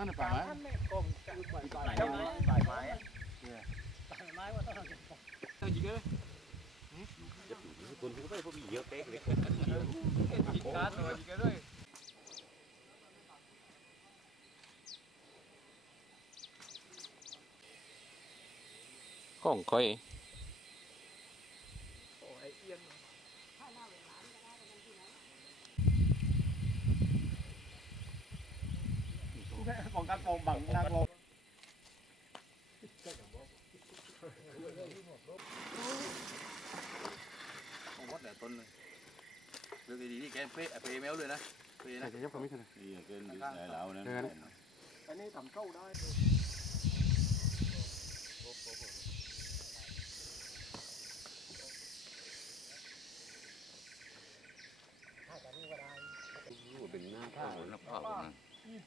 นั่นน่ะป่าไม้ ท่านไม่กลมกัน ป่าไม้ป่าไม้ ไม้ว่าต้อง เออจริงเลย คนเขาไปพวกมีเยอะเป๊กเลย จิกการตัวจริงด้วย ของค่อย ของการปองบังนางลงของวัดแต่ต้นเลยเรื่องดีๆนี่แกเป๊ะเป๊ะแมวเลยนะเป๊ะนะนี่เกินหลายเหล่านะอันนี้ทำเข้าได้เป็นหน้าข้าวนักภา Yeah.